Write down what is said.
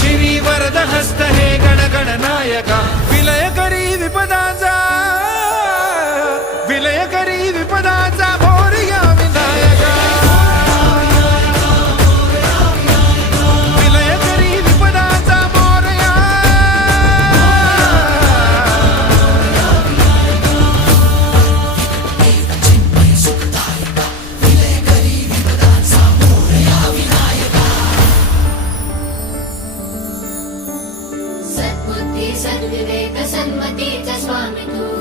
शिवी वरद हस्त हे गणगणनायका विलय करी विपदाचा मोरया विनायका विलय करी विपदाचा मोरया सद्बुद्धी सद्विवेक सन्मतीचा स्वामी तू